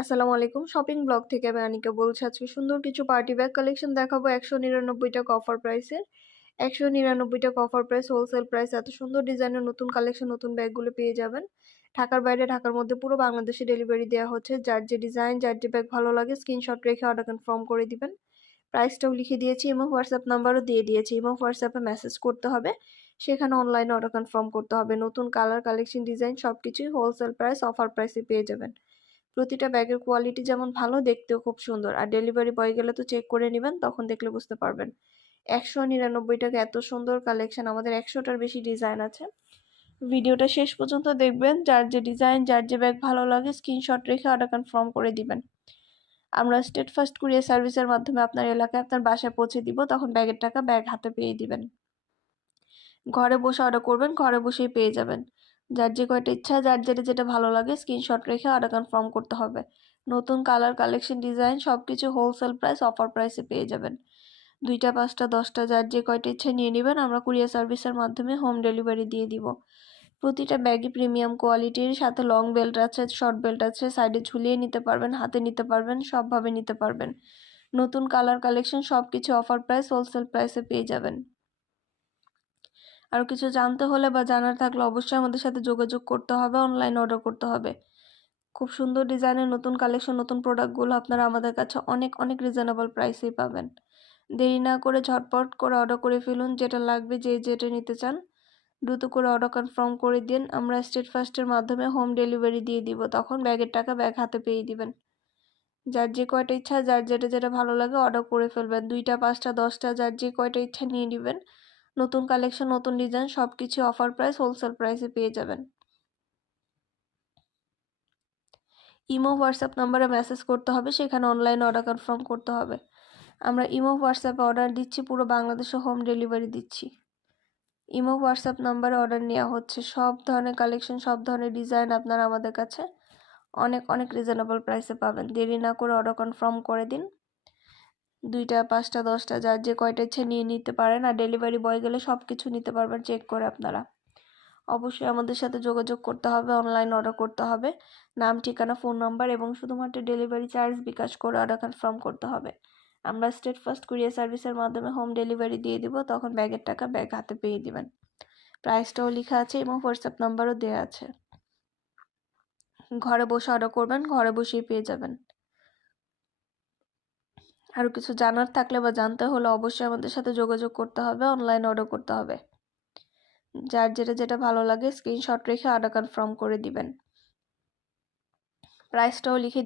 আসসালামু আলাইকুম। Shopping blog থেকে আমি আনিকা বলছি। আজকে সুন্দর কিছু পার্টি ব্যাগ কালেকশন দেখাবো ১৯৯ টাকা অফার প্রাইসের। ১৯৯ টাকা অফার প্রাইস, হোলসেল প্রাইস। এত সুন্দর ডিজাইনের নতুন কালেকশন, নতুন ব্যাগগুলো পেয়ে যাবেন। ঢাকার বাইরে, ঢাকার মধ্যে পুরো বাংলাদেশে ডেলিভারি দেওয়া হচ্ছে। যার যে ডিজাইন, যার যে ব্যাগ ভালো লাগে স্ক্রিনশট রেখে অর্ডার কনফার্ম করে দিবেন। প্রাইসটাও লিখে দিয়েছি, ইমো হোয়াটসঅ্যাপ নাম্বারও দিয়ে দিয়েছি। ইমো হোয়াটসঅ্যাপে মেসেজ করতে হবে, সেখানে অনলাইনে অর্ডার কনফার্ম করতে হবে। নতুন কালার, কালেকশন, ডিজাইন সবকিছুই হোলসেল প্রাইস, অফার প্রাইসে পেয়ে যাবেন। প্রতিটা ব্যাগের কোয়ালিটি যেমন ভালো, দেখতেও খুব সুন্দর। আর ডেলিভারি বয় গেলে তো চেক করে নিবেন, তখন দেখলে বুঝতে পারবেন। ১৯৯ টাকা এত সুন্দর কালেকশন, আমাদের ১০০টার বেশি ডিজাইন আছে। ভিডিওটা শেষ পর্যন্ত দেখবেন। যার যে ডিজাইন, যার যে ব্যাগ ভালো লাগে স্ক্রিনশট রেখে অর্ডার কনফার্ম করে দিবেন। আমরা স্টেট ফার্স্ট কুরিয়ার সার্ভিসের মাধ্যমে আপনার এলাকায়, আপনার বাসায় পৌঁছে দিব। তখন ব্যাগের টাকা ব্যাগ হাতে পেয়ে দিবেন। ঘরে বসে অর্ডার করবেন, ঘরে বসেই পেয়ে যাবেন। যার যে কয়টা ইচ্ছা, যার যেটা ভালো লাগে স্ক্রিনশট রেখে অর্ডার কনফার্ম করতে হবে। নতুন কালার, কালেকশন, ডিজাইন সবকিছু হোলসেল প্রাইস, অফার প্রাইসে পেয়ে যাবেন। 2টা, 5টা, 10টা যার যে কয়টা ইচ্ছা নিয়ে নেবেন। আমরা কুরিয়ার সার্ভিসের মাধ্যমে হোম ডেলিভারি দিয়ে দিব। প্রতিটা ব্যাগই প্রিমিয়াম কোয়ালিটির, সাথে লং বেল্ট আছে, শর্ট বেল্ট আছে, সাইডে ঝুলিয়ে নিতে পারবেন, হাতে নিতে পারবেন, সবভাবে নিতে পারবেন। নতুন কালার, কালেকশন সবকিছু অফার প্রাইস, হোলসেল প্রাইসে পেয়ে যাবেন। আরও কিছু জানতে হলে বা জানার থাকলে অবশ্যই আমাদের সাথে যোগাযোগ করতে হবে, অনলাইন অর্ডার করতে হবে। খুব সুন্দর ডিজাইনের নতুন কালেকশন, নতুন প্রোডাক্টগুলো আপনারা আমাদের কাছে অনেক অনেক রিজনেবল প্রাইসেই পাবেন। দেরি না করে ঝটপট করে অর্ডার করে ফেলুন। যেটা লাগবে, যেটা নিতে চান দ্রুত করে অর্ডার কনফার্ম করে দিন। আমরা স্টেট ফার্স্টের মাধ্যমে হোম ডেলিভারি দিয়ে দিব। তখন ব্যাগের টাকা ব্যাগ হাতে পেয়ে দিবেন। যার যে কয়টা ইচ্ছা, যার যেটা ভালো লাগে অর্ডার করে ফেলবেন। 2টা, 5টা, 10টা যার যে কয়টা ইচ্ছা নিয়ে নেবেন। নতুন কালেকশন, নতুন ডিজাইন সবকিছু অফার প্রাইস, হোলসেল প্রাইসে পেয়ে যাবেন। ইমো হোয়াটসঅ্যাপ নাম্বারে মেসেজ করতে হবে, সেখানে অনলাইনে অর্ডার কনফার্ম করতে হবে। আমরা ইমো হোয়াটসঅ্যাপে অর্ডার দিচ্ছি, পুরো বাংলাদেশে হোম ডেলিভারি দিচ্ছি। ইমো হোয়াটসঅ্যাপ নাম্বারে অর্ডার নেওয়া হচ্ছে। সব ধরনের কালেকশন, সব ধরনের ডিজাইন আপনারা আমাদের কাছে অনেক অনেক রিজনেবল প্রাইসে পাবেন। দেরি না করে অর্ডার কনফার্ম করে দিন। 2টা, 5টা, 10টা যার যে কয়টা ইচ্ছে নিয়ে নিতে পারেন। আর ডেলিভারি বয় গেলে সব কিছু নিতে পারবেন চেক করে আপনারা। অবশ্যই আমাদের সাথে যোগাযোগ করতে হবে, অনলাইন অর্ডার করতে হবে। নাম, ঠিকানা, ফোন নাম্বার এবং শুধুমাত্র ডেলিভারি চার্জ বিকাশ করে অর্ডার কনফার্ম করতে হবে। আমরা স্টেট ফার্স্ট কুরিয়ার সার্ভিসের মাধ্যমে হোম ডেলিভারি দিয়ে দিব। তখন ব্যাগের টাকা ব্যাগ হাতে পেয়ে দিবেন। প্রাইসটাও লেখা আছে এবং হোয়াটসঅ্যাপ নাম্বারও দেওয়া আছে। ঘরে বসে অর্ডার করবেন, ঘরে বসেই পেয়ে যাবেন। আরও কিছু জানার থাকলে বা জানতে হলে অবশ্যই আমাদের সাথে যোগাযোগ করতে হবে, অনলাইন অর্ডার করতে হবে। যার যেটা ভালো লাগে স্ক্রিনশট রেখে অর্ডার কনফার্ম করে দিবেন। প্রাইসটাও লিখে